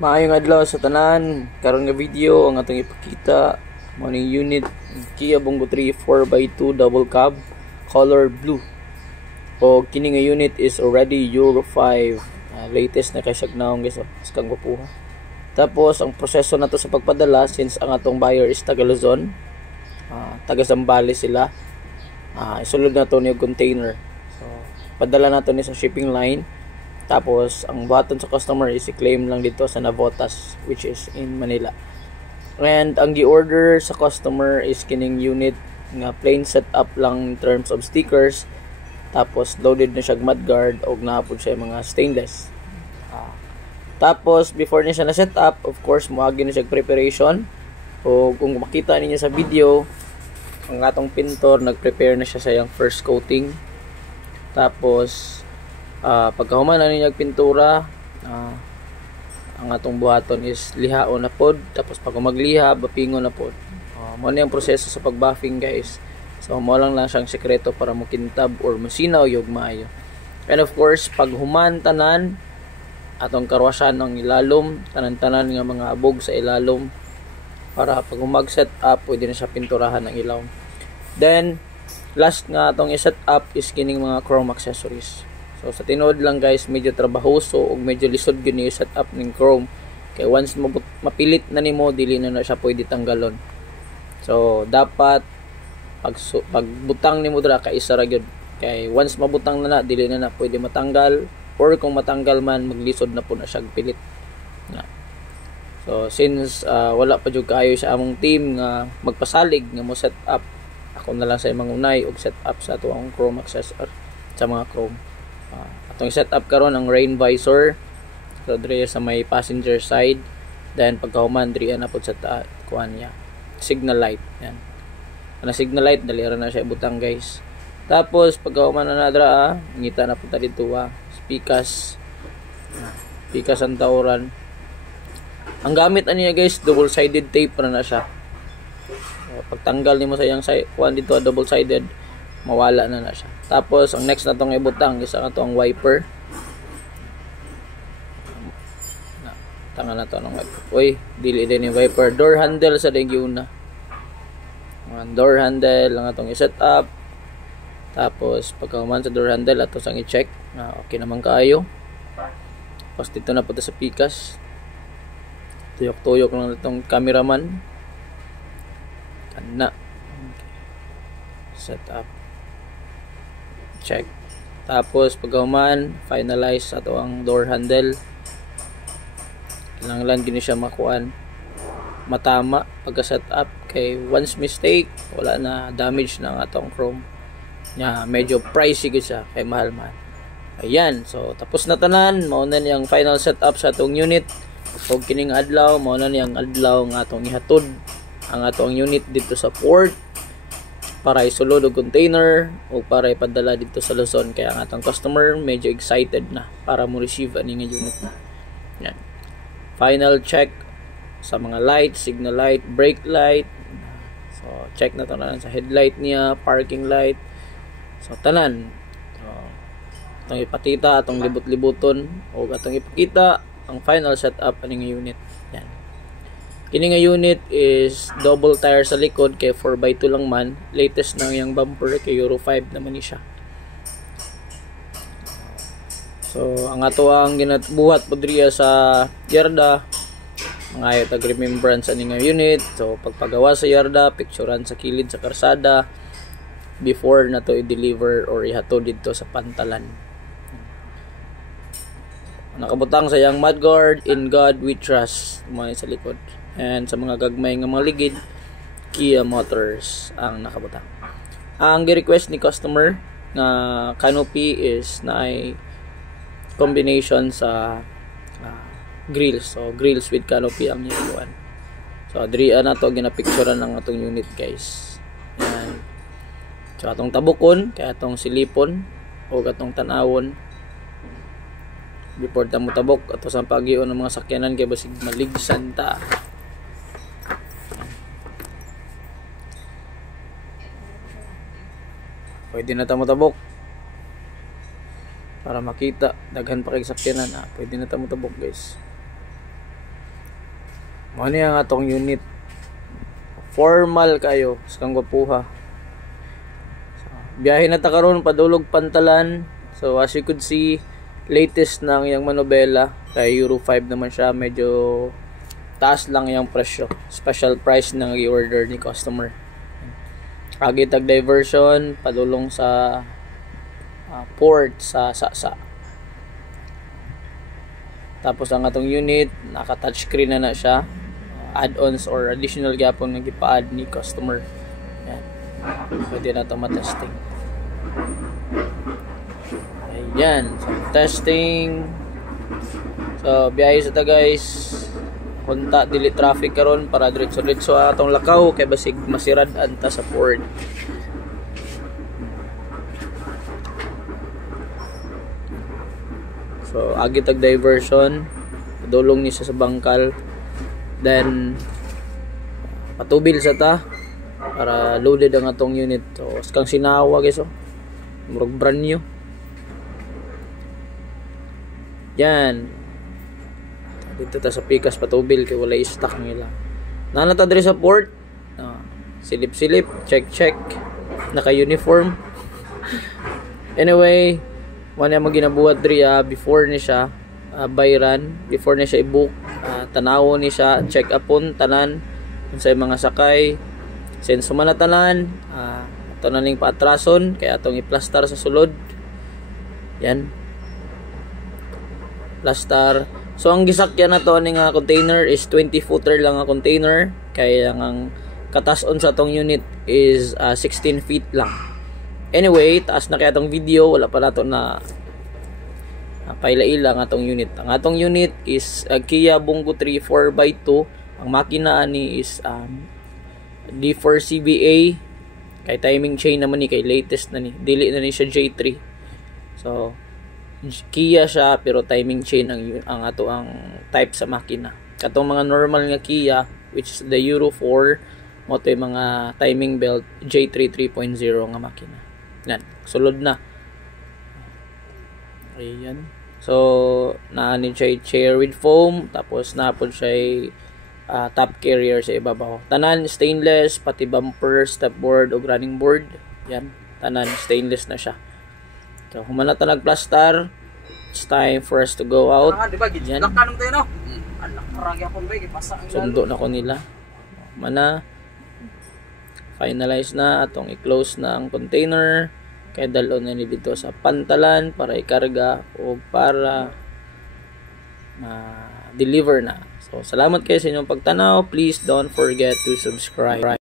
Maayong adlaw sa tanan. Karon nga video ang atong ipakita mo ning unit Kia Bongo 3 4x2 double cab color blue. O kini nga unit is already Euro 5. Latest na kay Signawng guys, kang gupuha. Tapos ang proseso nato sa pagpadala, since ang atong buyer is taga Luzon, taga Zambales sila. Isulod nato ni container. So padala nato ni sa shipping line. Tapos ang buhaton sa customer is i-claim lang dito sa Navotas, which is in Manila. And ang gi-order sa customer is kining unit nga plain setup lang in terms of stickers. Tapos loaded na siya mudguard o naapod siya mga stainless. Tapos before niya siya na set up, of course moagi na siya preparation. O kung makita niyo sa video, ang atong pintor nag-prepare na siya sa yung first coating. Tapos pagkahuman na niya pintura, ang atong buhaton is lihaon na pod. Tapos pag magliha, bapingon na pod. Mo na yung proseso sa pagbuffing guys. So mo lang siyang sekreto para mo kintab or masinaw yung maayo. And of course pag human tanan, atong karwasan ng ilalom, tanan-tanan nga mga abog sa ilalom, para pag mag-set up pwede na siya pinturahan ng ilaw. Then last nga atong i-set up is kining mga chrome accessories. So sa tinuod lang guys, medyo trabahoso o medyo lisod gyud ni set up ning chrome. Kay once mapilit na nimo, dili na siya pwede tanggalon. So dapat pag butang nimo dira kay isa ra gyud. Kay once mabutang na dili na pwede matanggal, or kung matanggal man maglisod na po na siya pilit. So since wala pa jud kaayo sa among team nga magpasalig nga mo set up, ako na lang sa imong unay og set up sa tuwang chrome accessory sa mga chrome. Atong set up karon ang rain visor, so dire sa may passenger side. Then pagkahuman diri na pud sa kuan niya signal light. Yan, ana signal light dali ra na siya butang guys. Tapos pagkahuman na dra, ngita na pud dito spikas ang tauran. Ang gamit niya guys, double sided tape na siya. So, pagtanggal nimo sa yang kuan dito double sided, mawala na siya. Tapos ang next na tong ibutang is ang atong wiper. Tanga na to ng wiper. Uy, dili din yung wiper. Door handle sa giuna. Ang door handle ang atong i-set up. Tapos pagkahuman sa door handle ato sang i-check na okay naman kaayo. Tapos dito na po sa pikas. Tuyok-tuyok lang itong cameraman. Kana. Set up. Check. Tapos pagkahuman, finalize ato ang door handle. Kailangan gini siya makuan matama pagka set up, kay once mistake wala na, damage na ang atong chrome nya. Medyo pricey gud siya kay mahal. Ayan, so tapos na tanan. Mao na niyang final setup sa atong unit. Og kining adlaw mao na niyang adlaw nga atong ihatod ang atong unit dito sa port para isulod og container o para ipadala dito sa Luzon. Kaya ang atong customer medyo excited na para mo receive ani nga unit na. Yan. Final check sa mga light, signal light, brake light. So check na to na sa headlight niya, parking light. So tanan. So atong ipakita, atong libot-libuton o atong ipakita ang final setup ani nga unit. Yan. Kini nga unit is double tire sa likod, kay 4x2 lang man. Latest na yung bumper kay Euro 5 naman ni siya. So ang ato ang ginatbuhat podriya sa yarda, mga tag remembrance ani nga unit. So pagpagawa sa yarda, picturean sa kilid sa karsada before na to i-deliver or ihatod dito sa pantalan. Nakabutang sa yang mudguard, in God we trust, mga sa likod. And sa mga gagmay nga mga ligid, Kia Motors ang nakabutang. Ang gi-request ni customer na canopy is na ay combination sa grills. So grills with canopy ang niluan. So diri na to ginapicturean ng atong unit guys. Yan. So atong tabukon kay atong silipon o atong tanawon before ta mo tabok ato sa paghion ng mga sakyanan kay basig maligsan ta. Pwede na ta mo tabok para makita daghan pa kay sakyanan. Pwede na ta mo tabok guys. Ano yung atong unit. Formal kayo sa kang gwapuha. Biyahe na ta karon padulog Pantalan. So as you could see, latest na yung manobela. Kay Euro 5 naman siya, medyo taas lang yung presyo. Special price nang i-order ni customer. Agitag diversion padulong sa port sa Sasa. Tapos ang atong unit naka touchscreen na siya. Add-ons or additional gapon nga gipa-add ni customer. Yan. Pwede na ito matesting. Ayan. So, testing. So, biyahe sa ta guys. Punta, dili traffic karon para diretso-diretso atong lakaw kay basig masirad anta sa port. So, agitag diversion. Padulong ni sa bangkal. Then patubil sa ta para loaded ang atong unit. So kang sinawa guys, murag brand new. Yan. Dito ta sa pikas patubil kay wala stock nila. Nana ta diri sa port. Silip-silip, check. Naka-uniform. Anyway, wala mo ginabuhat diri before ni siya by run, before ni siya i-book. Tanawo ni siya, check upon tanan sa mga sakay, since sumana tanan, ato na ning paatrason kay atong i-plaster sa sulod. Yan, plaster. So ang gisakyan na to ning container is 20 footer lang ang container, kaya ang katason sa atong unit is 16 feet lang. Anyway, taas na kaya atong video, wala pa nato na paila-ila ang atong unit. Ang atong unit is Kia Bongo 3 4x2. Ang makina ani is D4 CBA. Kay timing chain naman ni, kay latest na ni. Dili na ni siya J3. So Kia siya pero timing chain ang ato ang type sa makina. Katong mga normal nga Kia which is the Euro 4 mo to mga timing belt J3 3.0 nga makina. Yan, sulod na. Ayan. So, naani siya chair with foam, tapos napod siya top carrier sa ibabaw. Tanan stainless, pati bumper, stepboard o running board. Yan, tanan stainless na siya. So, humana ta nagplaster. It's time for us to go out. Yan. Sundo na ko nila. Mana finalize na atong i-close na ang container. Kaya dalon na ni dito sa Pantalan para ikarga o para deliver na. So salamat kayo sa inyong pagtanaw. Please don't forget to subscribe.